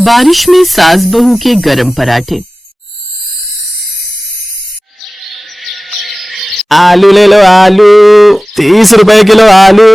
बारिश में सास बहू के गरम पराठे। आलू ले लो आलू, 30 रुपए किलो आलू।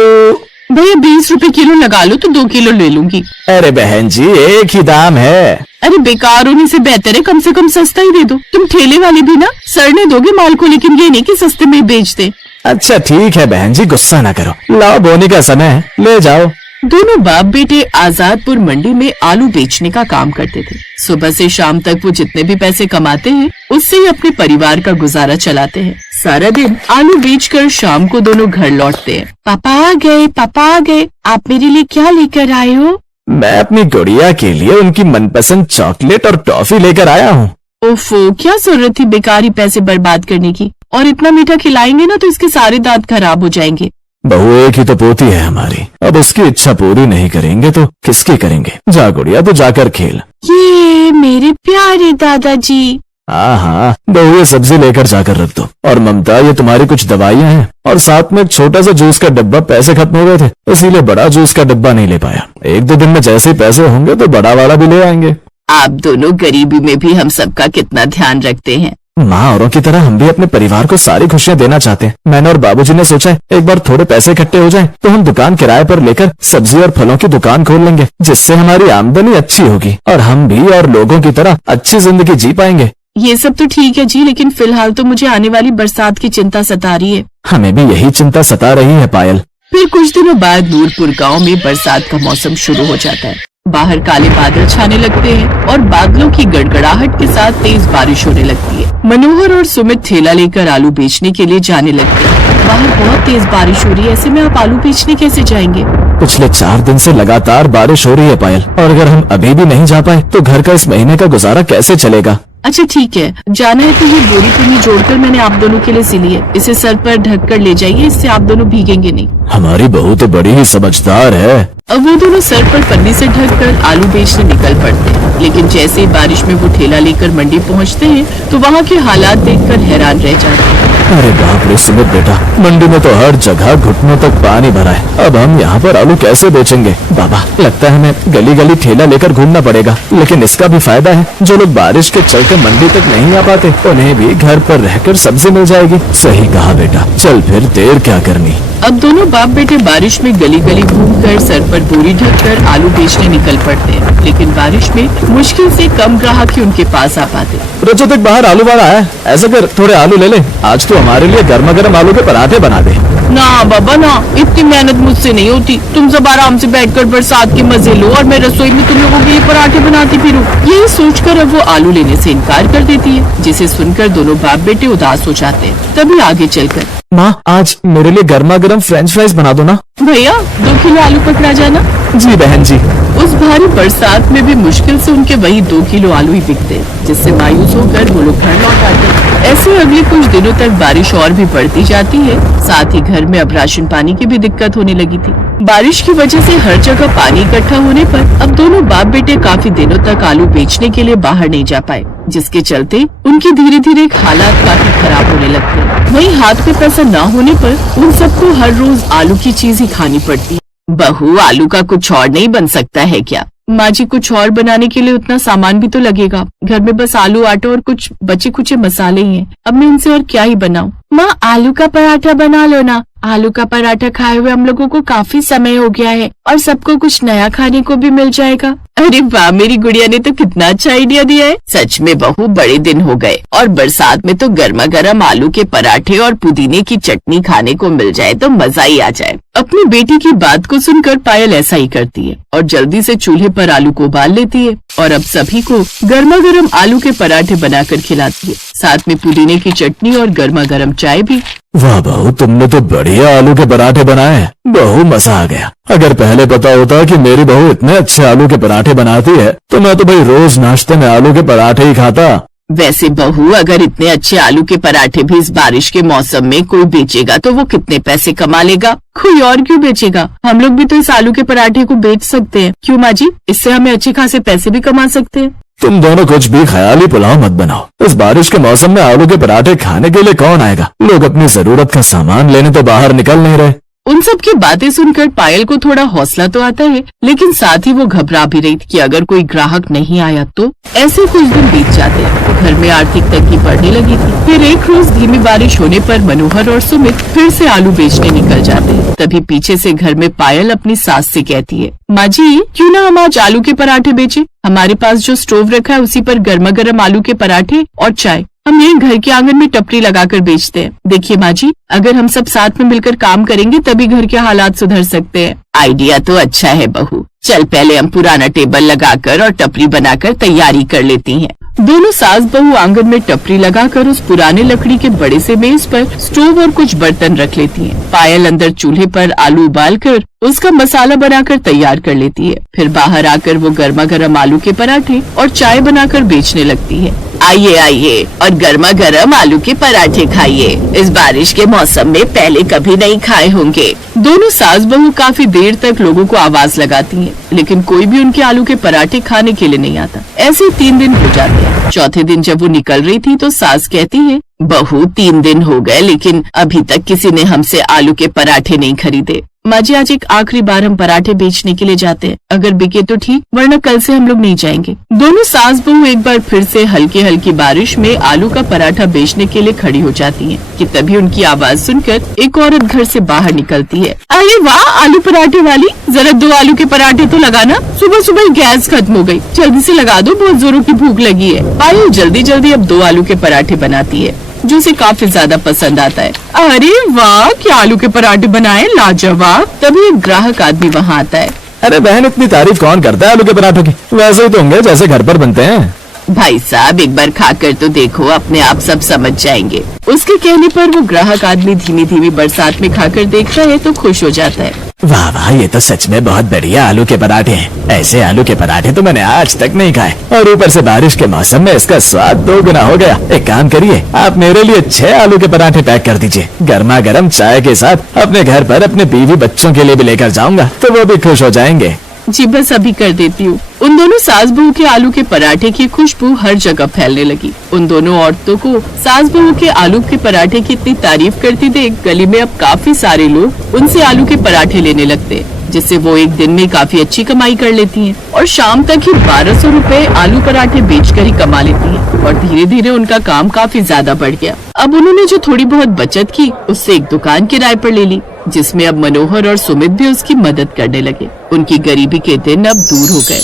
भैया 20 रुपए किलो लगा लो तो 2 किलो ले लूंगी। अरे बहन जी एक ही दाम है। अरे बेकार होने से बेहतर है कम से कम सस्ता ही दे दो। तुम ठेले वाले भी ना सड़ने दोगे माल को, लेकिन ये नहीं कि सस्ते में बेच दे। अच्छा ठीक है बहन जी, गुस्सा ना करो, लाओ बोनी का समय है, ले जाओ। दोनों बाप बेटे आजादपुर मंडी में आलू बेचने का काम करते थे। सुबह से शाम तक वो जितने भी पैसे कमाते हैं उससे ही अपने परिवार का गुजारा चलाते हैं। सारा दिन आलू बेचकर शाम को दोनों घर लौटते हैं। पापा आ गए, पापा आ गए, आप मेरे लिए क्या लेकर आए हो? मैं अपनी गुड़िया के लिए उनकी मनपसंद चॉकलेट और टॉफी लेकर आया हूँ। ओफो, क्या जरूरत थी बेकार ही पैसे बर्बाद करने की, और इतना मीठा खिलाएंगे ना तो इसके सारे दांत खराब हो जाएंगे। बहू एक ही तो पोती है हमारी, अब उसकी इच्छा पूरी नहीं करेंगे तो किसकी करेंगे। जा गुड़िया तो जाकर खेल। ये मेरे प्यारे दादाजी। हाँ हाँ बहू, ये सब्जी लेकर जाकर रख दो। और ममता, ये तुम्हारी कुछ दवाइयाँ हैं, और साथ में एक छोटा सा जूस का डब्बा। पैसे खत्म हो गए थे इसीलिए बड़ा जूस का डब्बा नहीं ले पाया। 1-2 दिन में जैसे ही पैसे होंगे तो बड़ा वाला भी ले आएंगे। आप दोनों गरीबी में भी हम सबका कितना ध्यान रखते हैं। माँ औरों की तरह हम भी अपने परिवार को सारी खुशियाँ देना चाहते हैं। मैंने और बाबूजी ने सोचा है एक बार थोड़े पैसे इकट्ठे हो जाएं तो हम दुकान किराए पर लेकर सब्जी और फलों की दुकान खोल लेंगे, जिससे हमारी आमदनी अच्छी होगी और हम भी और लोगों की तरह अच्छी जिंदगी जी पाएंगे। ये सब तो ठीक है जी, लेकिन फिलहाल तो मुझे आने वाली बरसात की चिंता सता रही है। हमें भी यही चिंता सता रही है पायल। फिर कुछ दिनों बाद नूरपुर गांव में बरसात का मौसम शुरू हो जाता है। बाहर काले बादल छाने लगते हैं और बादलों की गड़गड़ाहट के साथ तेज बारिश होने लगती है। मनोहर और सुमित ठेला लेकर आलू बेचने के लिए जाने लगते हैं। बाहर बहुत तेज बारिश हो रही है, ऐसे में आप आलू बेचने कैसे जाएंगे? पिछले 4 दिन से लगातार बारिश हो रही है पायल, और अगर हम अभी भी नहीं जा पाए तो घर का इस महीने का गुजारा कैसे चलेगा? अच्छा ठीक है, जाना है तो ये बोरी पन्नी जोड़कर मैंने आप दोनों के लिए सिली है, इसे सर पर ढक कर ले जाइए, इससे आप दोनों भीगेंगे नहीं। हमारी बहू तो बड़ी ही समझदार है। अब वो दोनों सर पर पन्नी से ढककर आलू बेचने निकल पड़ते हैं, लेकिन जैसे ही बारिश में वो ठेला लेकर मंडी पहुंचते हैं तो वहाँ के हालात देखकर हैरान रह जाते हैं। अरे बाप रे सुमित बेटा, मंडी में तो हर जगह घुटनों तक पानी भरा है। अब हम यहाँ पर आलू कैसे बेचेंगे? बाबा, लगता है हमें गली गली ठेला लेकर घूमना पड़ेगा, लेकिन इसका भी फायदा है, जो लोग बारिश के चलते मंडी तक नहीं आ पाते उन्हें भी घर पर रहकर सब्जी मिल जाएगी। सही कहा बेटा, चल फिर देर क्या करनी। अब दोनों बाप बेटे बारिश में गली गली घूमकर सर पर बोरी ढककर आलू बेचने निकल पड़ते हैं, लेकिन बारिश में मुश्किल से कम ग्राहक ही उनके पास आ पाते। रजत, एक बाहर आलू वाला है, ऐसा कर थोड़े आलू ले ले, आज तो हमारे लिए गर्मा गर्म आलू के पराठे बना दे। ना बाबा ना, इतनी मेहनत मुझसे नहीं होती। तुम सब आराम से बैठकर बरसात के मजे लो और मैं रसोई में तुम लोगों के लिए पराठे बनाती फिरूं। यही सोचकर अब वो आलू लेने से इनकार कर देती है, जिसे सुनकर दोनों बाप बेटे उदास हो जाते हैं। तभी आगे चलकर, माँ आज मेरे लिए गर्मा गर्म फ्रेंच फ्राइज बना दो ना। भैया 2 किलो आलू पकड़ा जाना। जी बहन जी। उस भारी बरसात में भी मुश्किल से उनके वही 2 किलो आलू ही बिकते, जिससे मायूस होकर वो लोग घर लौट आते। ऐसे अगले कुछ दिनों तक बारिश और भी बढ़ती जाती है, साथ ही घर में अब राशन पानी की भी दिक्कत होने लगी थी। बारिश की वजह से हर जगह पानी इकट्ठा होने पर अब दोनों बाप बेटे काफी दिनों तक आलू बेचने के लिए बाहर नहीं जा पाए, जिसके चलते उनकी धीरे धीरे हालात काफी खराब होने लगते। वहीं हाथ में पैसा न होने पर उन सबको हर रोज आलू की चीज ही खानी पड़ती। बहू, आलू का कुछ और नहीं बन सकता है क्या? माँ जी, कुछ और बनाने के लिए उतना सामान भी तो लगेगा। घर में बस आलू, आटा और कुछ बचे कुचे मसाले ही हैं। अब मैं इनसे और क्या ही बनाऊं? माँ, आलू का पराठा बना लो ना। आलू का पराठा खाए हुए हम लोगों को काफी समय हो गया है और सबको कुछ नया खाने को भी मिल जाएगा। अरे वाह, मेरी गुड़िया ने तो कितना अच्छा आइडिया दिया है। सच में बहू, बड़े दिन हो गए और बरसात में तो गर्मा गर्म आलू के पराठे और पुदीने की चटनी खाने को मिल जाए तो मजा ही आ जाए। अपनी बेटी की बात को सुनकर पायल ऐसा ही करती है और जल्दी से चूल्हे पर आलू को उबाल लेती है और अब सभी को गर्मा गर्म आलू के पराठे बनाकर खिलाती है, साथ में पुदीने की चटनी और गर्मा गर्म चाय भी। वाह बहू, तुमने तो बढ़िया आलू के पराठे बनाए हैं। बहू, मजा आ गया। अगर पहले पता होता कि मेरी बहू इतने अच्छे आलू के पराठे बनाती है तो मैं तो भाई रोज नाश्ते में आलू के पराठे ही खाता। वैसे बहू, अगर इतने अच्छे आलू के पराठे भी इस बारिश के मौसम में कोई बेचेगा तो वो कितने पैसे कमा लेगा? कोई और क्यों बेचेगा? हम लोग भी तो इस आलू के पराठे को बेच सकते हैं। क्यों माँ जी? इससे हमें अच्छे खासे पैसे भी कमा सकते हैं। तुम दोनों कुछ भी ख्याली पुलाव मत बनाओ। इस बारिश के मौसम में आलू के पराठे खाने के लिए कौन आएगा? लोग अपनी जरूरत का सामान लेने तो बाहर निकल नहीं रहे। उन सब की बातें सुनकर पायल को थोड़ा हौसला तो आता है, लेकिन साथ ही वो घबरा भी रही थी कि अगर कोई ग्राहक नहीं आया तो। ऐसे कुछ दिन बीत जाते हैं। घर में आर्थिक तंगी बढ़ने लगी थी। फिर एक रोज धीमी बारिश होने पर मनोहर और सुमित फिर से आलू बेचने निकल जाते हैं। तभी पीछे से घर में पायल अपनी सास से कहती है, माँ जी क्यों ना हम आज आलू के पराठे बेचे। हमारे पास जो स्टोव रखा है उसी पर गर्मा गर्म आलू के पराठे और चाय हम यही घर के आंगन में टपरी लगाकर बेचते हैं। देखिए माँ जी, अगर हम सब साथ में मिलकर काम करेंगे तभी घर के हालात सुधर सकते हैं। आइडिया तो अच्छा है बहू, चल पहले हम पुराना टेबल लगाकर और टपरी बनाकर तैयारी कर लेती हैं। दोनों सास बहू आंगन में टपरी लगाकर उस पुराने लकड़ी के बड़े से मेज पर स्टोव और कुछ बर्तन रख लेती हैं। पायल अंदर चूल्हे पर आलू उबालकर उसका मसाला बनाकर तैयार कर लेती है। फिर बाहर आकर वो गर्मा गर्म आलू के पराठे और चाय बनाकर बेचने लगती है। आइए आइए और गर्मा गर्म आलू के पराठे खाइए, इस बारिश के मौसम में पहले कभी नहीं खाए होंगे। दोनों सास बहू काफी देर तक लोगों को आवाज लगाती हैं, लेकिन कोई भी उनके आलू के पराठे खाने के लिए नहीं आता। ऐसे 3 दिन हो जाते हैं। चौथे दिन जब वो निकल रही थी तो सास कहती है, बहू 3 दिन हो गए लेकिन अभी तक किसी ने हमसे आलू के पराठे नहीं खरीदे। माँ जी आज एक आखिरी बार हम पराठे बेचने के लिए जाते हैं, अगर बिके तो ठीक, वरना कल से हम लोग नहीं जाएंगे। दोनों सास बहू एक बार फिर से हल्की हल्की बारिश में आलू का पराठा बेचने के लिए खड़ी हो जाती हैं कि तभी उनकी आवाज सुनकर एक औरत घर से बाहर निकलती है। अरे वाह आलू पराठे वाली, जरा 2 आलू के पराठे तो लगाना, सुबह सुबह गैस खत्म हो गई, जल्दी से लगा दो, बहुत जोरों की भूख लगी है। पायल जल्दी जल्दी अब 2 आलू के पराठे बनाती है जो उसे काफी ज्यादा पसंद आता है। अरे वाह क्या आलू के पराठे बनाए, लाजवाब। तभी एक ग्राहक आदमी वहाँ आता है। अरे बहन इतनी तारीफ कौन करता है आलू के पराठों की, वैसे ही तो होंगे जैसे घर पर बनते हैं। भाई साहब एक बार खाकर तो देखो, अपने आप सब समझ जाएंगे। उसके कहने पर वो ग्राहक आदमी धीमी धीमी बरसात में खाकर देखता है तो खुश हो जाता है। वाह वाह ये तो सच में बहुत बढ़िया आलू के पराठे हैं। ऐसे आलू के पराठे तो मैंने आज तक नहीं खाए, और ऊपर से बारिश के मौसम में इसका स्वाद 2 गुना हो गया। एक काम करिए, आप मेरे लिए 6 आलू के पराठे पैक कर दीजिए। गर्मा गर्म चाय के साथ अपने घर पर अपने बीवी बच्चों के लिए भी लेकर जाऊंगा तो वो भी खुश हो जाएंगे। जी बस अभी कर देती हूँ। उन दोनों सास बहू के आलू के पराठे की खुशबू हर जगह फैलने लगी। उन दोनों औरतों को सास बहू के आलू के पराठे की इतनी तारीफ करती देख गली में अब काफी सारे लोग उनसे आलू के पराठे लेने लगते, जिससे वो एक दिन में काफी अच्छी कमाई कर लेती हैं और शाम तक ही 1200 रुपए आलू पराठे बेचकर ही कमा लेती हैं। और धीरे धीरे उनका काम काफी ज्यादा बढ़ गया। अब उन्होंने जो थोड़ी बहुत बचत की उससे एक दुकान किराए पर ले ली, जिसमें अब मनोहर और सुमित भी उसकी मदद करने लगे। उनकी गरीबी के दिन अब दूर हो गए।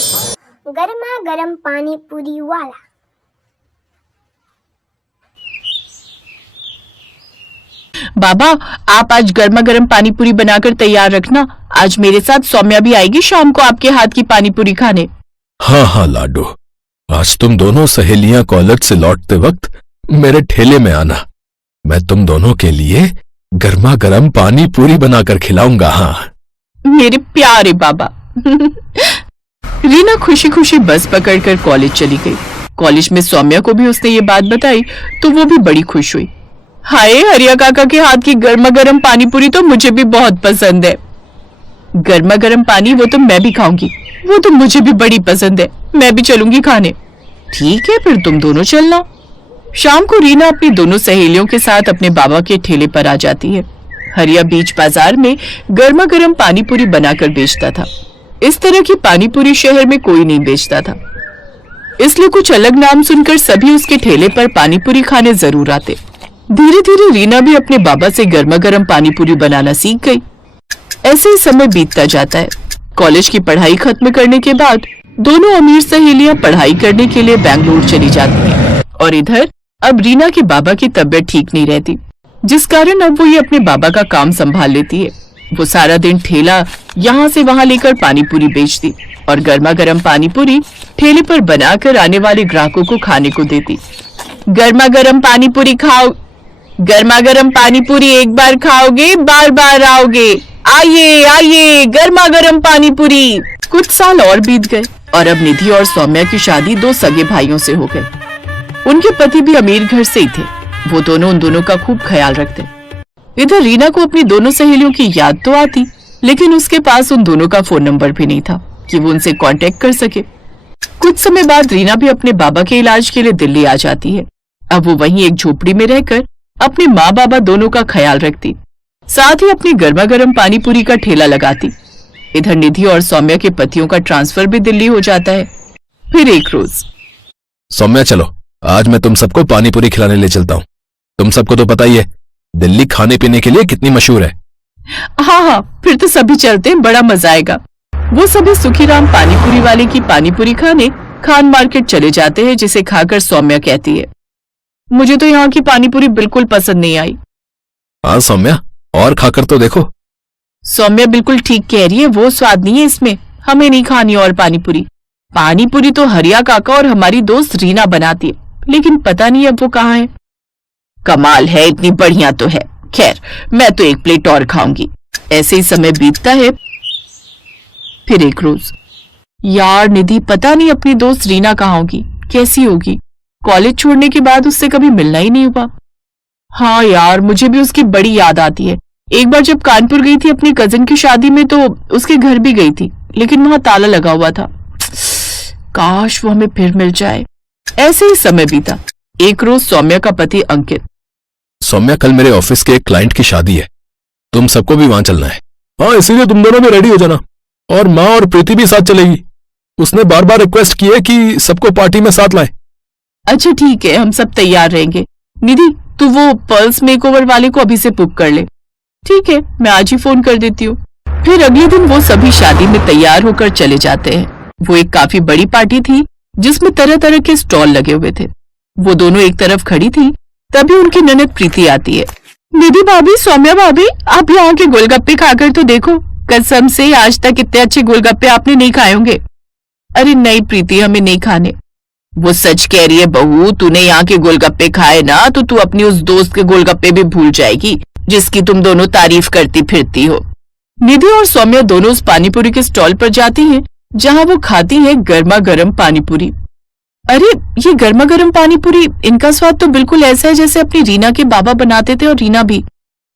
गर्मा गर्म पानी पूरी वाला। बाबा आप आज गर्मा गर्म पानी पूरी बनाकर तैयार रखना, आज मेरे साथ सौम्या भी आएगी शाम को आपके हाथ की पानी पूरी खाने। हाँ हाँ लाडो, आज तुम दोनों सहेलियां कॉलेज से लौटते वक्त मेरे ठेले में आना, मैं तुम दोनों के लिए गर्मा गर्म पानी पूरी बनाकर खिलाऊंगा। हाँ मेरे प्यारे बाबा। रीना खुशी खुशी बस पकड़कर कॉलेज चली गई। कॉलेज में सौम्या को भी उसने ये बात बताई तो वो भी बड़ी खुश हुई। हाय हरिया काका के हाथ की गर्मा गर्म पानी पूरी तो मुझे भी बहुत पसंद है। गर्मा गर्म पानी वो तो मैं भी खाऊंगी, वो तो मुझे भी बड़ी पसंद है, मैं भी चलूंगी खाने। ठीक है फिर तुम दोनों चलना। शाम को रीना अपनी दोनों सहेलियों के साथ अपने बाबा के ठेले पर आ जाती है। हरिया बीच बाजार में गर्मा गर्म पानी पूरी बनाकर बेचता था। इस तरह की पानी पूरी शहर में कोई नहीं बेचता था, इसलिए कुछ अलग नाम सुनकर सभी उसके ठेले पर पानी पूरी खाने जरूर आते। धीरे धीरे रीना भी अपने बाबा से गर्मा गर्म पानी पूरी बनाना सीख गई। ऐसे ही समय बीतता जाता है। कॉलेज की पढ़ाई खत्म करने के बाद दोनों अमीर सहेलियां पढ़ाई करने के लिए बैंगलोर चली जाती हैं और इधर अब रीना के बाबा की तबीयत ठीक नहीं रहती, जिस कारण अब वो ये अपने बाबा का काम संभाल लेती है। वो सारा दिन ठेला यहाँ से वहाँ लेकर पानी पूरी बेचती और गर्मा गर्म पानी पूरी ठेले पर बनाकर आने वाले ग्राहकों को खाने को देती। गर्मा गर्म पानी पूरी खाओ, गर्मा गर्म पानी पूरी एक बार खाओगे बार बार आओगे, आइए आइए गर्मा गर्म पानी पूरी। कुछ साल और बीत गए और अब निधि और सौम्या की शादी 2 सगे भाइयों से हो गई। उनके पति भी अमीर घर से ही थे। वो दोनों उन दोनों का खूब ख्याल रखते। इधर रीना को अपनी दोनों सहेलियों की याद तो आती, लेकिन उसके पास उन दोनों का फोन नंबर भी नहीं था कि वो उनसे कांटेक्ट कर सके। कुछ समय बाद रीना भी अपने बाबा के इलाज के लिए दिल्ली आ जाती है। अब वो वहीं एक झोपड़ी में रहकर अपने माँ बाबा दोनों का ख्याल रखती। साथ ही अपनी गर्मा गर्म पानी पूरी का ठेला लगाती। इधर निधि और सौम्या के पतियों का ट्रांसफर भी दिल्ली हो जाता है। फिर एक रोज सौम्या चलो, आज मैं तुम सबको पानी पूरी खिलाने ले चलता हूँ। तुम सबको तो पता ही है दिल्ली खाने पीने के लिए कितनी मशहूर है। हाँ, फिर तो सभी चलते हैं, बड़ा मजा आएगा। वो सभी सुखीराम पानीपुरी वाले की पानीपुरी खाने खान मार्केट चले जाते हैं, जिसे खाकर सौम्या कहती है, मुझे तो यहाँ की पानीपुरी बिल्कुल पसंद नहीं आई। हाँ सौम्या, और खाकर तो देखो। सौम्या बिल्कुल ठीक कह रही है, वो स्वाद नहीं है इसमें, हमें नहीं खानी और पानीपुरी। पानीपुरी तो हरिया काका और हमारी दोस्त रीना बनाती है, लेकिन पता नहीं अब वो कहाँ है। कमाल है, इतनी बढ़िया तो है। खैर, मैं तो एक प्लेट और खाऊंगी। ऐसे ही समय बीतता है। फिर एक रोज, यार निधि पता नहीं अपनी दोस्त रीना कहाँ होगी, कैसी होगी। कॉलेज छोड़ने के बाद उससे कभी मिलना ही नहीं हुआ। हाँ यार, मुझे भी उसकी बड़ी याद आती है। एक बार जब कानपुर गई थी अपनी कजिन की शादी में तो उसके घर भी गई थी, लेकिन वहां ताला लगा हुआ था। काश वो हमें फिर मिल जाए। ऐसे ही समय बीता। एक रोज सौम्या का पति अंकित, सौम्या कल मेरे ऑफिस के एक क्लाइंट की शादी है, तुम सबको भी वहां चलना है। हाँ, इसीलिए तुम दोनों भी रेडी हो जाना, और माँ और प्रीति भी साथ चलेगी। उसने बार बार रिक्वेस्ट की है कि सबको पार्टी में साथ लाए। अच्छा ठीक है, हम सब तैयार रहेंगे। निधि तू वो पर्ल्स मेकओवर वाले को अभी से बुक कर ले। ठीक है, मैं आज ही फोन कर देती हूँ। फिर अगले दिन वो सभी शादी में तैयार होकर चले जाते हैं। वो एक काफी बड़ी पार्टी थी जिसमें तरह तरह के स्टॉल लगे हुए थे। वो दोनों एक तरफ खड़ी थी, तभी उनकी ननद प्रीति आती है। निधि भाभी, सौम्या भाभी, आप यहाँ के गोलगप्पे खाकर तो देखो, कसम से आज तक इतने अच्छे गोलगप्पे आपने नहीं खाए होंगे। अरे नहीं प्रीति, हमें नहीं खाने। वो सच कह रही है बहू, तूने यहाँ के गोलगप्पे खाए ना तो तू अपनी उस दोस्त के गोलगप्पे भी भूल जाएगी जिसकी तुम दोनों तारीफ करती फिरती हो। निधि और सौम्या दोनों उस पानीपुरी के स्टॉल पर जाती हैं जहाँ वो खाती हैं गर्मा गर्म पानीपुरी। अरे ये गर्मा गर्म पानीपुरी, इनका स्वाद तो बिल्कुल ऐसा है जैसे अपनी रीना के बाबा बनाते थे, और रीना भी।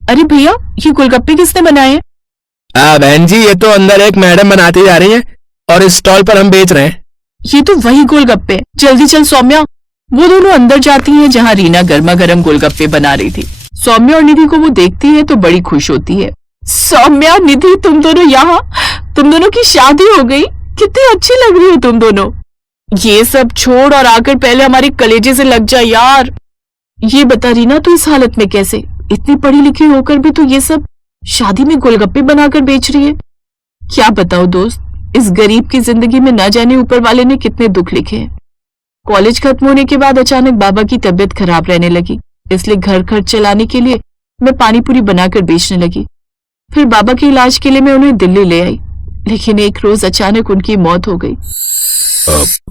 अरे भैया, ये गोलगप्पे किसने बनाए हैं? बहन जी, ये तो अंदर एक मैडम बनाती जा रही है और इस स्टॉल पर हम बेच रहे हैं। ये तो वही गोलगप्पे। जल्दी चल सौम्या। वो दोनों अंदर जाती हैं जहाँ रीना गर्मा गर्म गोलगप्पे बना रही थी। सौम्या और निधि को वो देखती है तो बड़ी खुश होती है। सौम्या, निधि, तुम दोनों यहाँ, तुम दोनों की शादी हो गई, कितनी अच्छी लग रही हो तुम दोनों। ये सब छोड़ और आकर पहले हमारे कलेजे से लग जा यार। ये बता रीना, तू इस हालत में कैसे? इतनी पढ़ी लिखी होकर भी तू ये सब शादी में गोलगप्पे बनाकर बेच रही है। क्या बताओ दोस्त, इस गरीब की जिंदगी में ना जाने ऊपर वाले ने कितने दुख लिखे हैं। कॉलेज खत्म होने के बाद अचानक बाबा की तबीयत खराब रहने लगी, इसलिए घर खर्च चलाने के लिए मैं पानीपुरी बनाकर बेचने लगी। फिर बाबा के इलाज के लिए मैं उन्हें दिल्ली ले आई, लेकिन एक रोज अचानक उनकी मौत हो गई।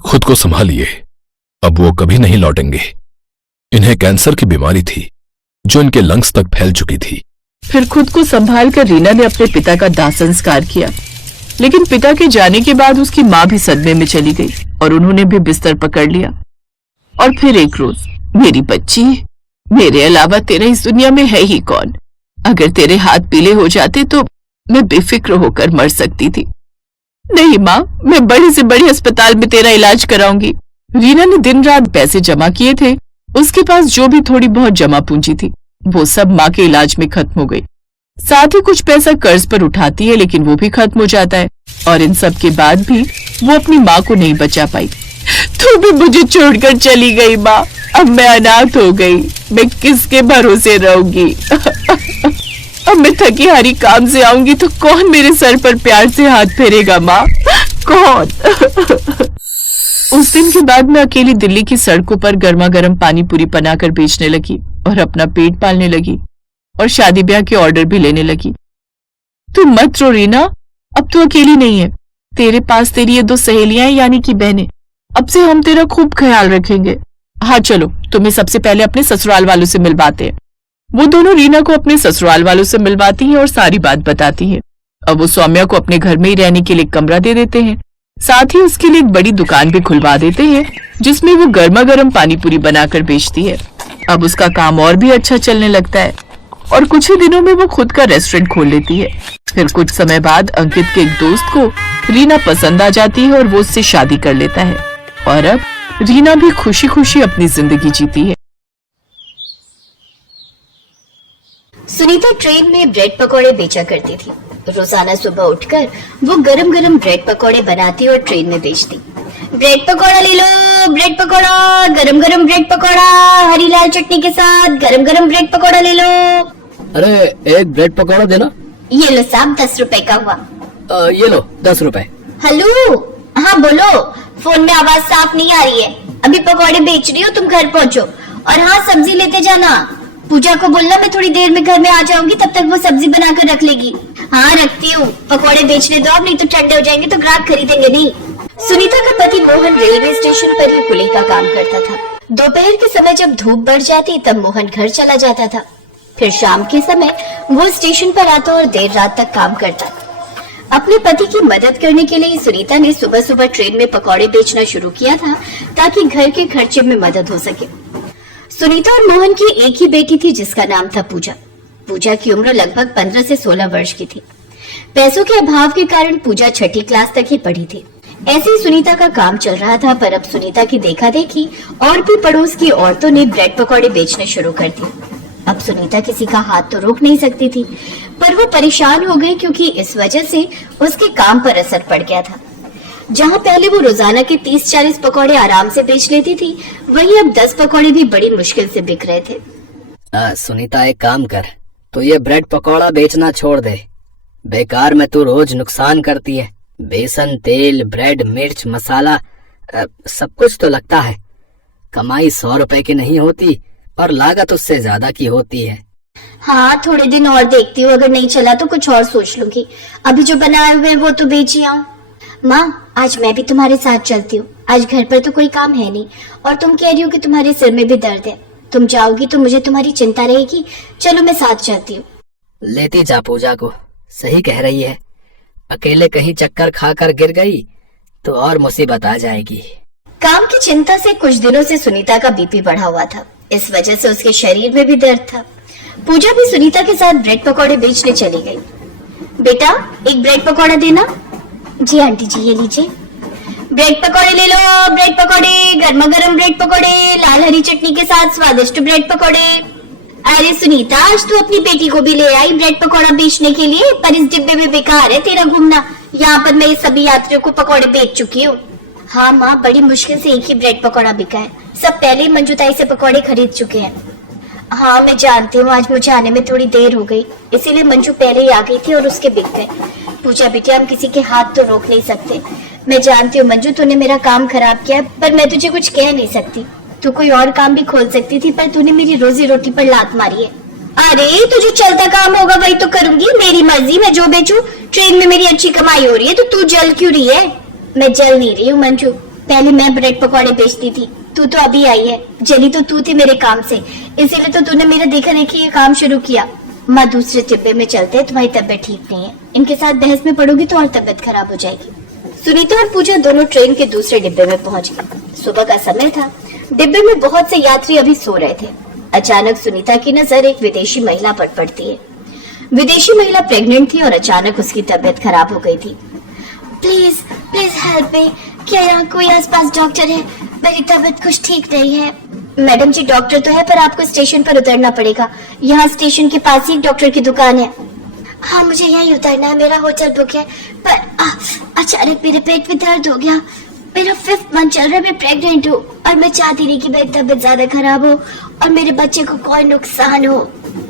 खुद को संभालिए, अब वो कभी नहीं लौटेंगे। इन्हें कैंसर की बीमारी थी जो इनके लंग्स तक फैल चुकी थी। फिर खुद को संभाल कर रीना ने अपने पिता का दाह संस्कार किया, लेकिन पिता के जाने के बाद उसकी माँ भी सदमे में चली गई और उन्होंने भी बिस्तर पकड़ लिया। और फिर एक रोज, मेरी बच्ची, मेरे अलावा तेरा इस दुनिया में है ही कौन? अगर तेरे हाथ पीले हो जाते तो मैं बेफिक्र होकर मर सकती थी। नहीं माँ, मैं बड़े से बड़े अस्पताल में तेरा इलाज कराऊंगी। रीना ने दिन रात पैसे जमा किए थे। उसके पास जो भी थोड़ी बहुत जमा पूंजी थी वो सब माँ के इलाज में खत्म हो गई। साथ ही कुछ पैसा कर्ज पर उठाती है, लेकिन वो भी खत्म हो जाता है। और इन सब के बाद भी वो अपनी माँ को नहीं बचा पाई। तू भी मुझे छोड़कर चली गई माँ, अब मैं अनाथ हो गई, मैं किसके भरोसे रहूंगी? अब मैं थकी हारी काम से आऊंगी तो कौन मेरे सर पर प्यार से हाथ फेरेगा माँ? कौन? उस दिन के बाद मैं अकेली दिल्ली की सड़कों पर गर्मा गर्म पानी पूरी बनाकर बेचने लगी और अपना पेट पालने लगी और शादी ब्याह के ऑर्डर भी लेने लगी। तू मत रो रीना, अब तू अकेली नहीं है। तेरे पास तेरी ये दो सहेलियां हैं, यानी कि बहनें। अब से हम तेरा खूब ख्याल रखेंगे। हाँ चलो, तुम्हें सबसे पहले अपने ससुराल वालों से मिलवाते हैं। वो दोनों रीना को अपने ससुराल वालों से मिलवाती हैं और सारी बात बताती हैं। अब वो सौम्या को अपने घर में ही रहने के लिए कमरा दे देते हैं। साथ ही उसके लिए एक बड़ी दुकान भी खुलवा देते हैं जिसमें वो गर्मा गर्म पानी पूरी बनाकर बेचती है। अब उसका काम और भी अच्छा चलने लगता है और कुछ ही दिनों में वो खुद का रेस्टोरेंट खोल लेती है। फिर कुछ समय बाद अंकित के एक दोस्त को रीना पसंद आ जाती है और वो उससे शादी कर लेता है और अब रीना भी खुशी खुशी अपनी जिंदगी जीती है। सुनीता ट्रेन में ब्रेड पकौड़े बेचा करती थी। रोजाना सुबह उठकर वो गरम गरम ब्रेड पकौड़े बनाती और ट्रेन में बेचती। ब्रेड पकौड़ा ले लो, ब्रेड पकौड़ा, गरम गरम ब्रेड पकौड़ा, हरी लाल चटनी के साथ गरम गरम ब्रेड पकौड़ा ले लो। अरे एक ब्रेड पकौड़ा देना। ये लो साहब, 10 रुपए का हुआ। ये लो 10 रुपए। हेलो, हाँ बोलो। फोन में आवाज साफ नहीं आ रही है। अभी पकौड़े बेच रही हो, तुम घर पहुँचो। और हाँ, सब्जी लेते जाना। पूजा को बोलना मैं थोड़ी देर में घर में आ जाऊंगी, तब तक वो सब्जी बनाकर रख लेगी। हाँ रखती हूँ। पकौड़े बेचने दो अब, नहीं तो ठंडे हो जाएंगे तो ग्राहक खरीदेंगे नहीं। सुनीता का पति मोहन रेलवे स्टेशन पर ही कुली का काम करता था। दोपहर के समय जब धूप बढ़ जाती तब मोहन घर चला जाता था। फिर शाम के समय वो स्टेशन पर आता और देर रात तक काम करता। अपने पति की मदद करने के लिए सुनीता ने सुबह सुबह ट्रेन में पकौड़े बेचना शुरू किया था ताकि घर के खर्चे में मदद हो सके। सुनीता और मोहन की एक ही बेटी थी जिसका नाम था पूजा। पूजा की उम्र लगभग 15 से 16 वर्ष की थी। पैसों के अभाव के कारण पूजा 6ठी क्लास तक ही पढ़ी थी। ऐसे ही सुनीता का काम चल रहा था, पर अब सुनीता की देखा देखी और भी पड़ोस की औरतों ने ब्रेड पकौड़े बेचने शुरू कर दिए। अब सुनीता किसी का हाथ तो रोक नहीं सकती थी, पर वो परेशान हो गई क्योंकि इस वजह से उसके काम पर असर पड़ गया था। जहाँ पहले वो रोजाना के 30-40 पकौड़े आराम से बेच लेती थी, वहीं अब 10 पकौड़े भी बड़ी मुश्किल से बिक रहे थे। सुनीता एक काम कर, तो ये ब्रेड पकौड़ा बेचना छोड़ दे। बेकार में तू रोज नुकसान करती है। बेसन, तेल, ब्रेड, मिर्च, मसाला सब कुछ तो लगता है। कमाई 100 रुपए की नहीं होती और लागत उससे ज्यादा की होती है। हाँ, थोड़े दिन और देखती हूँ, अगर नहीं चला तो कुछ और सोच लूंगी। अभी जो बनाए हुए वो तो बेच ही आऊं। माँ, आज मैं भी तुम्हारे साथ चलती हूँ। आज घर पर तो कोई काम है नहीं और तुम कह रही हो कि तुम्हारे सिर में भी दर्द है। तुम जाओगी तो मुझे तुम्हारी चिंता रहेगी। चलो मैं साथ चलती हूँ। लेती जा पूजा को, सही कह रही है। अकेले कहीं चक्कर खाकर गिर गई तो और मुसीबत आ जाएगी। काम की चिंता से कुछ दिनों से सुनीता का बीपी बढ़ा हुआ था। इस वजह से उसके शरीर में भी दर्द था। पूजा भी सुनीता के साथ ब्रेड पकौड़े बेचने चली गई। बेटा, एक ब्रेड पकौड़ा देना। जी आंटी जी, ये लीजिए। ब्रेड पकौड़े ले लो, ब्रेड पकौड़े, गर्मा गर्म ब्रेड पकौड़े, लाल हरी चटनी के साथ स्वादिष्ट ब्रेड पकौड़े। अरे सुनीता, आज तू अपनी बेटी को भी ले आई ब्रेड पकौड़ा बेचने के लिए, पर इस डिब्बे में बेकार है तेरा घूमना। यहाँ पर मैं सभी यात्रियों को पकौड़े बेच चुकी हूँ। हाँ माँ, बड़ी मुश्किल से एक ही ब्रेड पकौड़ा बिका है। सब पहले ही मंजूताई से पकौड़े खरीद चुके हैं। हाँ मैं जानती हूँ, आज मुझे आने में थोड़ी देर हो गई, इसीलिए मंजू पहले ही आ गई थी और उसके बिक गए। पूजा बेटा, हम किसी के हाथ तो रोक नहीं सकते। मैं जानती हूँ मंजू, तूने मेरा काम खराब किया, पर मैं तुझे कुछ कह नहीं सकती। तू कोई और काम भी खोल सकती थी, पर तूने मेरी रोजी रोटी पर लात मारी है। अरे तुझे चलता काम होगा वही तो करूंगी, मेरी मर्जी, मैं जो बेचूं। ट्रेन में मेरी अच्छी कमाई हो रही है तो तू जल क्यों रही है? मैं जल नहीं रही हूँ मंजू, पहले मैं ब्रेड पकौड़े बेचती थी, तू तो अभी आई है। जली तो तू थी मेरे काम से, इसीलिए तो तूने मेरा देखा देखी ये काम शुरू किया। माँ, दूसरे डिब्बे में चलते हैं, तुम्हारी तबीयत ठीक नहीं है। इनके साथ बहस में पड़ोगी तो और तबीयत खराब हो जाएगी। सुनीता और पूजा दोनों ट्रेन के दूसरे डिब्बे में पहुंच गए। सुबह का समय था। डिब्बे में बहुत से यात्री अभी सो रहे थे। अचानक सुनीता की नजर एक विदेशी महिला पर पड़ती है। विदेशी महिला प्रेग्नेंट थी और अचानक उसकी तबीयत खराब हो गई थी। प्लीज प्लीज हेल्प मी, क्या यहाँ कोई आसपास डॉक्टर है? मेरी तबीयत कुछ ठीक नहीं है। मैडम जी, डॉक्टर तो है, पर आपको स्टेशन पर उतरना पड़ेगा। यहाँ स्टेशन के पास ही एक डॉक्टर की दुकान है। हाँ, मुझे यहीं उतरना है, मेरा होटल बुक है, पर अचानक मेरे पेट में दर्द हो गया। मेरा 5th मंथ चल रहा है, मैं प्रेग्नेंट हूँ और मैं चाहती नहीं कि मेरी तबीयत ज्यादा खराब हो और मेरे बच्चे को कोई नुकसान हो।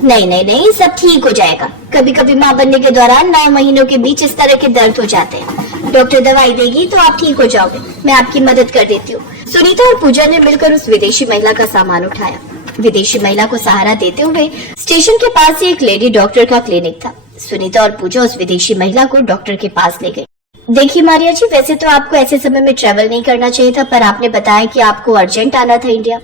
नहीं नहीं नहीं, सब ठीक हो जाएगा। कभी कभी माँ बनने के दौरान 9 महीनों के बीच इस तरह के दर्द हो जाते हैं। डॉक्टर दवाई देगी तो आप ठीक हो जाओगे, मैं आपकी मदद कर देती हूँ। सुनीता और पूजा ने मिलकर उस विदेशी महिला का सामान उठाया। विदेशी महिला को सहारा देते हुए स्टेशन के पास ही एक लेडी डॉक्टर का क्लिनिक था। सुनीता और पूजा उस विदेशी महिला को डॉक्टर के पास ले गई। देखिए मारिया जी, वैसे तो आपको ऐसे समय में ट्रेवल नहीं करना चाहिए था, पर आपने बताया कि आपको अर्जेंट आना था इंडिया।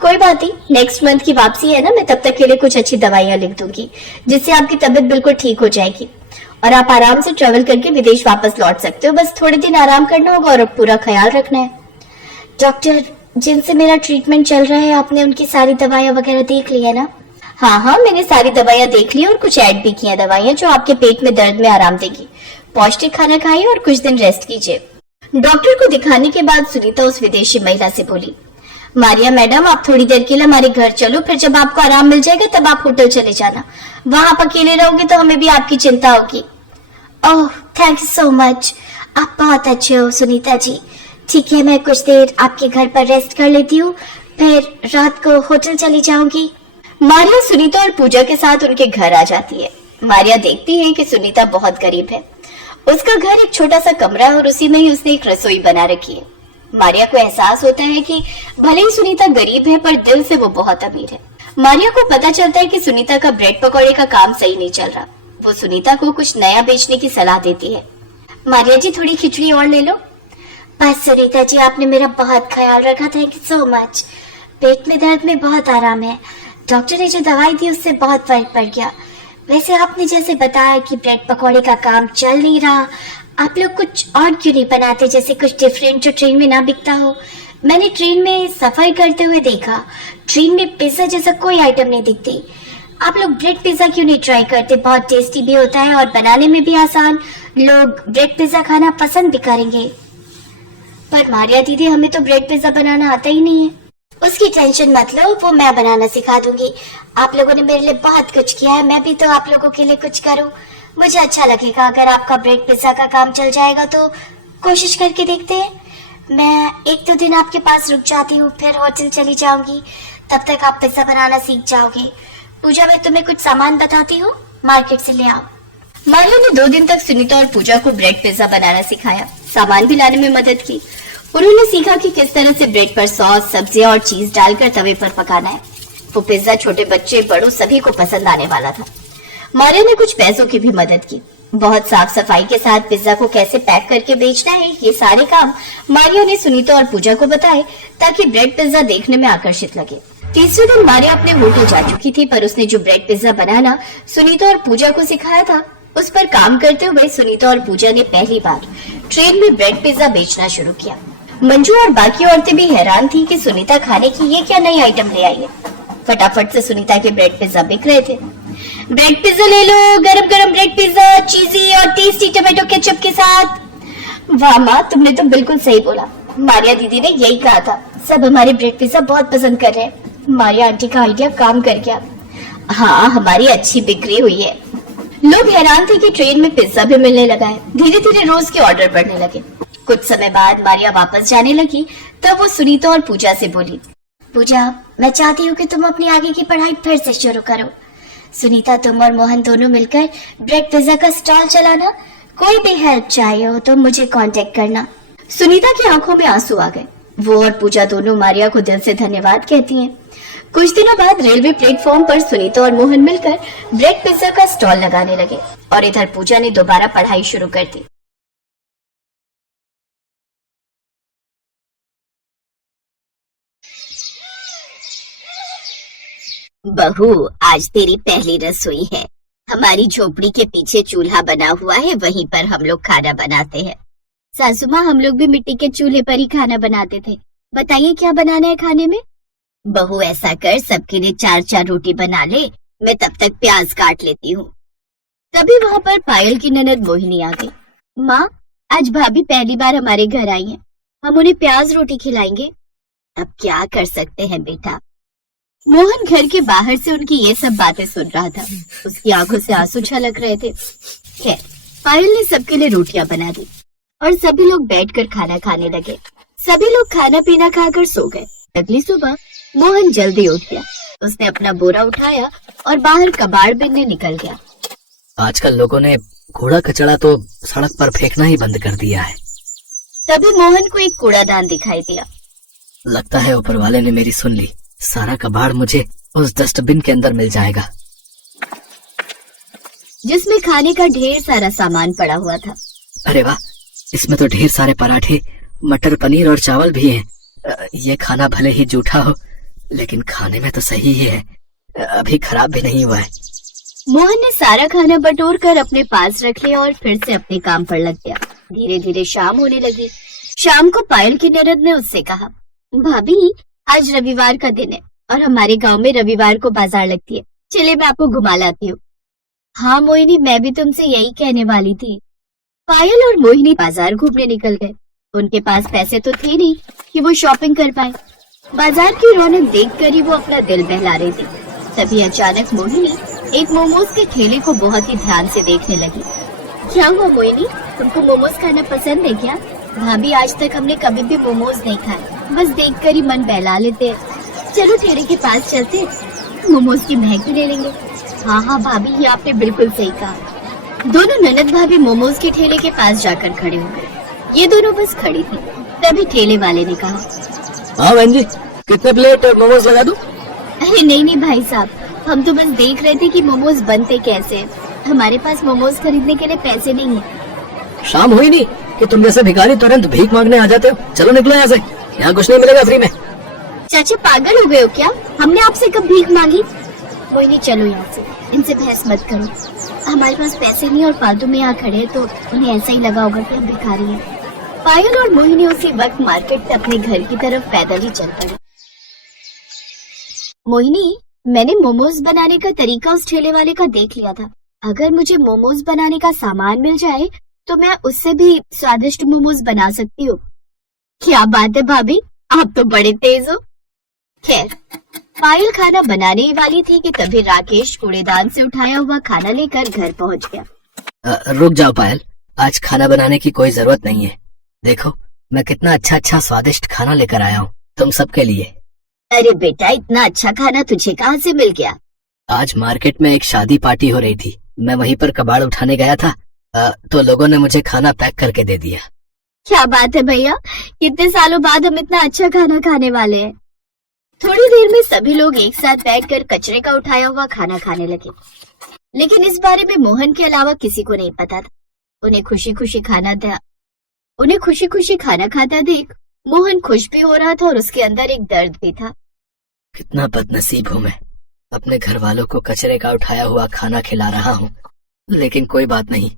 कोई बात नहीं, नेक्स्ट मंथ की वापसी है ना, मैं तब तक के लिए कुछ अच्छी दवाइयाँ लिख दूंगी जिससे आपकी तबीयत बिल्कुल ठीक हो जाएगी और आप आराम से ट्रेवल करके विदेश वापस लौट सकते हो। बस थोड़े दिन आराम करना होगा और पूरा ख्याल रखना है। डॉक्टर जिनसे मेरा ट्रीटमेंट चल रहा है, आपने उनकी सारी दवाइयाँ वगैरह देख ली है ना? हाँ हाँ, मैंने सारी दवाइयाँ देख ली और कुछ ऐड भी की है दवाइयाँ जो आपके पेट में दर्द में आराम देगी। पौष्टिक खाना खाइए और कुछ दिन रेस्ट कीजिए। डॉक्टर को दिखाने के बाद सुनीता उस विदेशी महिला से बोली, मारिया मैडम, आप थोड़ी देर के लिए हमारे घर चलो, फिर जब आपको आराम मिल जाएगा तब आप होटल चले जाना। वहां आप अकेले रहोगे तो हमें भी आपकी चिंता होगी। ओह, थैंक यू सो मच, आप बहुत अच्छे हो सुनीता जी। ठीक है, मैं कुछ देर आपके घर पर रेस्ट कर लेती हूँ, फिर रात को होटल चली जाऊंगी। मारिया सुनीता और पूजा के साथ उनके घर आ जाती है। मारिया देखती है कि सुनीता बहुत गरीब है। उसका घर एक छोटा सा कमरा है और उसी में ही उसने एक रसोई बना रखी है। मारिया को एहसास होता है कि भले ही सुनीता गरीब है पर दिल से वो बहुत अमीर है। मारिया को पता चलता है कि सुनीता का ब्रेड पकौड़े का काम सही नहीं चल रहा। वो सुनीता को कुछ नया बेचने की सलाह देती है। मारिया जी, थोड़ी खिचड़ी और ले लो। बस सुनीता जी, आपने मेरा बहुत ख्याल रखा, थैंक यू सो मच। पेट में दर्द में बहुत आराम है, डॉक्टर ने जो दवाई दी उससे बहुत फर्क पड़ गया। वैसे आपने जैसे बताया कि ब्रेड पकौड़े का काम चल नहीं रहा, आप लोग कुछ और क्यों नहीं बनाते, जैसे कुछ डिफरेंट जो ट्रेन में ना बिकता हो। मैंने ट्रेन में सफर करते हुए देखा, ट्रेन में पिज्जा जैसा कोई आइटम नहीं दिखती। आप लोग ब्रेड पिज्जा क्यों नहीं ट्राई करते, बहुत टेस्टी भी होता है और बनाने में भी आसान, लोग ब्रेड पिज्जा खाना पसंद भी करेंगे। पर मारिया दीदी, हमें तो ब्रेड पिज्जा बनाना आता ही नहीं है। उसकी टेंशन मत लो, वो मैं बनाना सिखा दूंगी। आप लोगों ने मेरे लिए बहुत कुछ किया है, मैं भी तो आप लोगों के लिए कुछ करूं। मुझे अच्छा लगेगा अगर आपका ब्रेड पिज्जा का काम चल जाएगा तो कोशिश करके देखते हैं। मैं 1-2 दिन आपके पास रुक जाती हूँ, फिर होटल चली जाऊंगी, तब तक आप पिज्जा बनाना सीख जाओगे। पूजा, मैं तुम्हें कुछ सामान बताती हूँ, मार्केट से ले आओ। मारिया ने 2 दिन तक सुनीता और पूजा को ब्रेड पिज्जा बनाना सिखाया, सामान भी लाने में मदद की। उन्होंने सीखा कि किस तरह से ब्रेड पर सॉस, सब्जियां और चीज डालकर तवे पर पकाना है। वो पिज्जा छोटे बच्चे बड़ों सभी को पसंद आने वाला था। मारिया ने कुछ पैसों की भी मदद की। बहुत साफ सफाई के साथ पिज्जा को कैसे पैक करके बेचना है, ये सारे काम मारिया ने सुनीता और पूजा को बताए ताकि ब्रेड पिज्जा देखने में आकर्षित लगे। तीसरे दिन मारिया अपने होटल जा चुकी थी, पर उसने जो ब्रेड पिज्जा बनाना सुनीता और पूजा को सिखाया था, उस पर काम करते हुए सुनीता और पूजा ने पहली बार ट्रेन में ब्रेड पिज्जा बेचना शुरू किया। मंजू और बाकी औरतें भी हैरान थी कि सुनीता खाने की ये क्या नई आइटम ले आई है। फटाफट से सुनीता के ब्रेड पिज्जा बिक रहे थे। ब्रेड पिज्जा ले लो, गरम गरम ब्रेड पिज्जा, चीजी और टेस्टी टमाटो केचप के साथ। वाह माँ, तुमने तो बिल्कुल सही बोला। मारिया दीदी ने यही कहा था, सब हमारे ब्रेड पिज्जा बहुत पसंद कर रहे हैं। मारिया आंटी का आइडिया काम कर गया। हाँ, हमारी अच्छी बिक्री हुई है। लोग हैरान थे कि ट्रेन में पिज्जा भी मिलने लगा है। धीरे धीरे रोज के ऑर्डर बढ़ने लगे। कुछ समय बाद मारिया वापस जाने लगी, तब वो सुनीता और पूजा से बोली, पूजा, मैं चाहती हूँ कि तुम अपनी आगे की पढ़ाई फिर से शुरू करो। सुनीता, तुम और मोहन दोनों मिलकर ब्रेड पिज्जा का स्टॉल चलाना। कोई भी हेल्प चाहिए हो तो मुझे कांटेक्ट करना। सुनीता की आंखों में आंसू आ गए। वो और पूजा दोनों मारिया को दिल से धन्यवाद कहती हैं। कुछ दिनों बाद रेलवे प्लेटफॉर्म पर सुनीता और मोहन मिलकर ब्रेड पिज्जा का स्टॉल लगाने लगे और इधर पूजा ने दोबारा पढ़ाई शुरू कर दी। बहू, आज तेरी पहली रसोई है। हमारी झोपड़ी के पीछे चूल्हा बना हुआ है, वहीं पर हम लोग खाना बनाते हैं। सासू माँ, हम लोग भी मिट्टी के चूल्हे पर ही खाना बनाते थे। बताइए क्या बनाना है खाने में? बहू, ऐसा कर, सबके लिए 4-4 रोटी बना ले, मैं तब तक प्याज काट लेती हूँ। तभी वहाँ पर पायल की ननद मोहिनी आ गई। माँ, आज भाभी पहली बार हमारे घर आई है, हम उन्हें प्याज रोटी खिलाएंगे। अब क्या कर सकते हैं बेटा। मोहन घर के बाहर से उनकी ये सब बातें सुन रहा था। उसकी आंखों से आंसू छलक रहे थे। खैर, पायल ने सबके लिए रोटियां बना दी और सभी लोग बैठकर खाना खाने लगे। सभी लोग खाना पीना खाकर सो गए। अगली सुबह मोहन जल्दी उठ गया। उसने अपना बोरा उठाया और बाहर कबाड़ बिनने निकल गया। आजकल लोगों ने कूड़ा कचरा तो सड़क पर फेंकना ही बंद कर दिया है। तभी मोहन को एक कूड़ादान दिखाई दिया। लगता है ऊपर वाले ने मेरी सुन ली। सारा कबाड़ मुझे उस डस्टबिन के अंदर मिल जाएगा, जिसमें खाने का ढेर सारा सामान पड़ा हुआ था। अरे वाह, इसमें तो ढेर सारे पराठे, मटर पनीर और चावल भी हैं। ये खाना भले ही जूठा हो, लेकिन खाने में तो सही ही है, अभी खराब भी नहीं हुआ है। मोहन ने सारा खाना बटोर कर अपने पास रख लिया और फिर से अपने काम पर लग गया। धीरे धीरे शाम होने लगी। शाम को पायल की ननद ने उससे कहा, भाभी, आज रविवार का दिन है और हमारे गांव में रविवार को बाजार लगती है, चलिए मैं आपको घुमा लाती हूँ। हाँ मोहिनी, मैं भी तुमसे यही कहने वाली थी। पायल और मोहिनी बाजार घूमने निकल गए। उनके पास पैसे तो थे नहीं कि वो शॉपिंग कर पाए। बाजार की रौनक देखकर ही वो अपना दिल बहला रही थी। तभी अचानक मोहिनी एक मोमोज के ठेले को बहुत ही ध्यान से देखने लगी। क्या हुआ मोहिनी, तुमको मोमोज खाना पसंद है क्या? भाभी, आज तक हमने कभी भी मोमोज नहीं खाए, बस देखकर ही मन बहला लेते हैं। चलो ठेले के पास चलते हैं, मोमोज की महक भी ले लेंगे। हाँ हाँ भाभी, ये आपने बिल्कुल सही कहा। दोनों ननद भाभी मोमोज के ठेले के पास जाकर खड़े हो गए। ये दोनों बस खड़ी थी, तभी ठेले वाले ने कहा, हाँ बहन जी, कितने प्लेट मोमोज लगा दूं? अरे नहीं भाई साहब, हम तो बस देख रहे थे कि मोमोज बनते कैसे हैं। हमारे पास मोमोज खरीदने के लिए पैसे नहीं है। शाम हुई नहीं कि तुम जैसे भिखारी तुरंत भीख मांगने आ जाते हो। चलो निकलो यहाँ से, यहाँ कुछ नहीं मिलेगा फ्री में। चाचा पागल हो गए हो क्या? हमने आपसे कब भीख मांगी? मोहिनी चलो यहाँ से, इनसे बहस मत करो। हमारे पास पैसे नहीं और फालतू में यहाँ खड़े हैं तो उन्हें ऐसा ही लगा होगा कि हम भिखारी हैं। पायल और मोहिनी उसी वक्त मार्केट से अपने घर की तरफ पैदल ही चल पड़े। मोहिनी, मैंने मोमोज बनाने का तरीका उस ठेले वाले का देख लिया था। अगर मुझे मोमोज बनाने का सामान मिल जाए तो मैं उससे भी स्वादिष्ट मोमोज बना सकती हूँ। क्या बात है भाभी, आप तो बड़े तेज हो। खैर, पायल खाना बनाने वाली थी कि तभी राकेश कूड़ेदान से उठाया हुआ खाना लेकर घर पहुँच गया। रुक जाओ पायल, आज खाना बनाने की कोई जरूरत नहीं है। देखो मैं कितना अच्छा स्वादिष्ट खाना लेकर आया हूँ तुम सबके लिए। अरे बेटा, इतना अच्छा खाना तुझे कहाँ से मिल गया? आज मार्केट में एक शादी पार्टी हो रही थी, मैं वहीं पर कबाड़ उठाने गया था, तो लोगों ने मुझे खाना पैक करके दे दिया। क्या बात है भैया, कितने सालों बाद हम इतना अच्छा खाना खाने वाले हैं। थोड़ी देर में सभी लोग एक साथ बैठकर कचरे का उठाया हुआ खाना खाने लगे, लेकिन इस बारे में मोहन के अलावा किसी को नहीं पता था। उन्हें खुशी खुशी खाना खाता देख मोहन खुश भी हो रहा था और उसके अंदर एक दर्द भी था। कितना बदनसीब हूँ मैं, अपने घर वालों को कचरे का उठाया हुआ खाना खिला रहा हूँ। लेकिन कोई बात नहीं,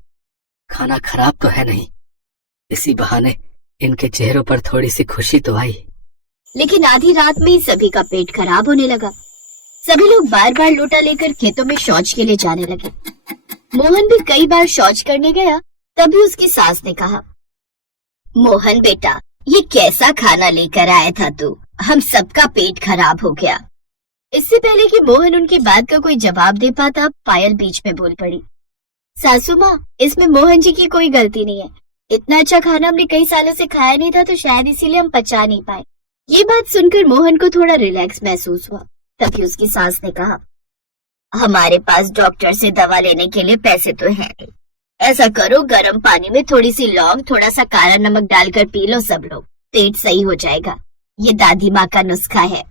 खाना खराब तो है नहीं, इसी बहाने इनके चेहरों पर थोड़ी सी खुशी तो आई। लेकिन आधी रात में ही सभी का पेट खराब होने लगा। सभी लोग बार बार लोटा लेकर खेतों में शौच के लिए जाने लगे। मोहन भी कई बार शौच करने गया, तभी उसकी सास ने कहा, मोहन बेटा, ये कैसा खाना लेकर आया था तू? हम सबका पेट खराब हो गया। इससे पहले कि मोहन उनकी बात का कोई जवाब दे पाता, पायल बीच में बोल पड़ी, सासू माँ, इसमें मोहन जी की कोई गलती नहीं है। इतना अच्छा खाना हमने कई सालों से खाया नहीं था, तो शायद इसीलिए हम पचा नहीं पाए। ये बात सुनकर मोहन को थोड़ा रिलैक्स महसूस हुआ। तभी उसकी सास ने कहा, हमारे पास डॉक्टर से दवा लेने के लिए पैसे तो है नहीं। ऐसा करो, गर्म पानी में थोड़ी सी लौंग, थोड़ा सा काला नमक डालकर पी लो सब लोग, पेट सही हो जाएगा। ये दादी माँ का नुस्खा है।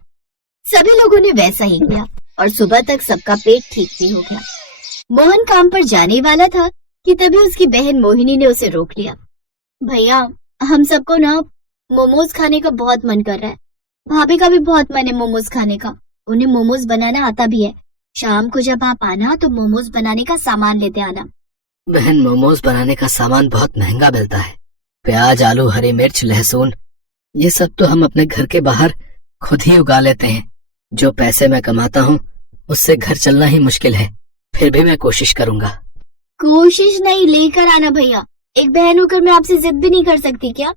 सभी लोगों ने वैसा ही किया और सुबह तक सबका पेट ठीक भी हो गया। मोहन काम पर जाने वाला था कि तभी उसकी बहन मोहिनी ने उसे रोक लिया। भैया, हम सबको ना मोमोज खाने का बहुत मन कर रहा है। भाभी का भी बहुत मन है मोमोज खाने का। उन्हें मोमोज बनाना आता भी है। शाम को जब आप आना तो मोमोज बनाने का सामान लेते आना। बहन, मोमोज बनाने का सामान बहुत महंगा मिलता है। प्याज, आलू, हरी मिर्च, लहसुन, ये सब तो हम अपने घर के बाहर खुद ही उगा लेते हैं। जो पैसे मैं कमाता हूँ उससे घर चलना ही मुश्किल है, फिर भी मैं कोशिश करूंगा। कोशिश नहीं, लेकर आना भैया। एक बहन होकर मैं आपसे जिद भी नहीं कर सकती क्या?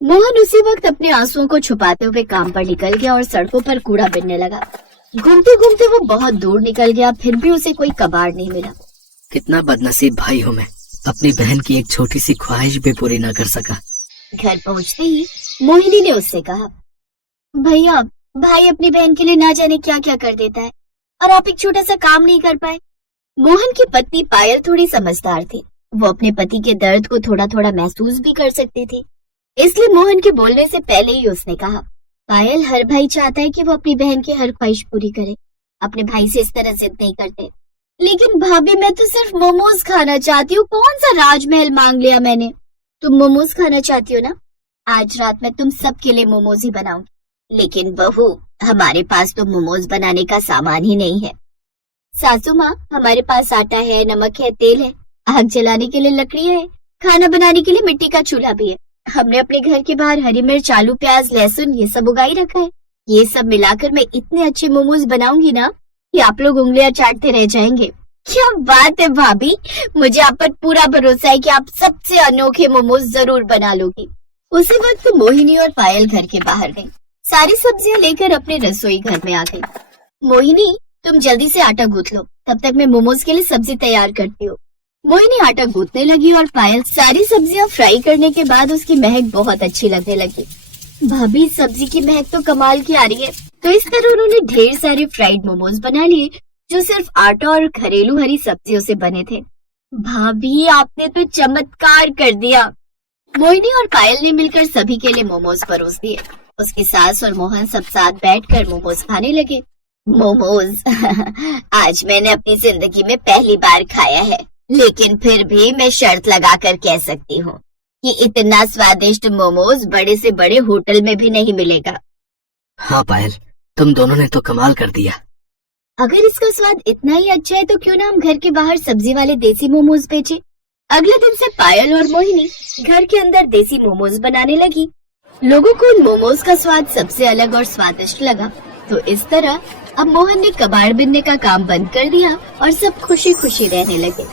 मोहन उसी वक्त अपने आंसुओं को छुपाते हुए काम पर निकल गया और सड़कों पर कूड़ा बिनने लगा। घूमते घूमते वो बहुत दूर निकल गया, फिर भी उसे कोई कबाड़ नहीं मिला। कितना बदनसीब भाई हूँ मैं, अपनी बहन की एक छोटी सी ख्वाहिश भी पूरी न कर सका। घर पहुँचते ही मोहिनी ने उससे कहा, भैया, भाई अपनी बहन के लिए ना जाने क्या क्या कर देता है और आप एक छोटा सा काम नहीं कर पाए। मोहन की पत्नी पायल थोड़ी समझदार थी। वो अपने पति के दर्द को थोड़ा थोड़ा महसूस भी कर सकती थी, इसलिए मोहन के बोलने से पहले ही उसने कहा, पायल, हर भाई चाहता है कि वो अपनी बहन की हर ख्वाहिश पूरी करे। अपने भाई से इस तरह जिद नहीं करते। लेकिन भाभी, मैं तो सिर्फ मोमोज खाना चाहती हूँ। कौन सा राजमहल मांग लिया मैंने? तुम मोमोज खाना चाहती हो ना? आज रात में तुम सबके लिए मोमोज ही बनाऊंगी। लेकिन बहू, हमारे पास तो मोमोज बनाने का सामान ही नहीं है। सासू माँ, हमारे पास आटा है, नमक है, तेल है, आग जलाने के लिए लकड़ियाँ है, खाना बनाने के लिए मिट्टी का चूल्हा भी है। हमने अपने घर के बाहर हरी मिर्च, आलू, प्याज, लहसुन ये सब उगाई रखा है। ये सब मिलाकर मैं इतने अच्छे मोमोज बनाऊंगी ना कि आप लोग उंगलियां चाटते रह जाएंगे। क्या बात है भाभी, मुझे आप पर पूरा भरोसा है कि आप सबसे अनोखे मोमोज जरूर बना लोगी। उसी वक्त मोहिनी और पायल घर के बाहर गई। सारी सब्जियां लेकर अपने रसोई घर में आ गई। मोहिनी, तुम जल्दी से आटा गूंथ लो, तब तक मैं मोमोज के लिए सब्जी तैयार करती हूँ। मोहिनी आटा गूंथने लगी और पायल सारी सब्जियां फ्राई करने के बाद उसकी महक बहुत अच्छी लगने लगी। भाभी, सब्जी की महक तो कमाल की आ रही है। तो इस तरह उन्होंने ढेर सारे फ्राइड मोमोज बना लिए जो सिर्फ आटा और घरेलू हरी सब्जियों से बने थे। भाभी, आपने तो चमत्कार कर दिया। मोहिनी और पायल ने मिलकर सभी के लिए मोमोज परोस दिए। उसकी सास और मोहन सब साथ बैठकर मोमोज खाने लगे। मोमोज आज मैंने अपनी जिंदगी में पहली बार खाया है, लेकिन फिर भी मैं शर्त लगाकर कह सकती हूँ कि इतना स्वादिष्ट मोमोज बड़े से बड़े होटल में भी नहीं मिलेगा। हाँ पायल, तुम दोनों ने तो कमाल कर दिया। अगर इसका स्वाद इतना ही अच्छा है तो क्यों ना हम घर के बाहर सब्जी वाले देसी मोमोज बेचें। अगले दिन से पायल और मोहिनी घर के अंदर देसी मोमोज बनाने लगी। लोगों को उन मोमोज का स्वाद सबसे अलग और स्वादिष्ट लगा। तो इस तरह अब मोहन ने कबाड़ बिनने का काम बंद कर दिया और सब खुशी खुशी रहने लगे।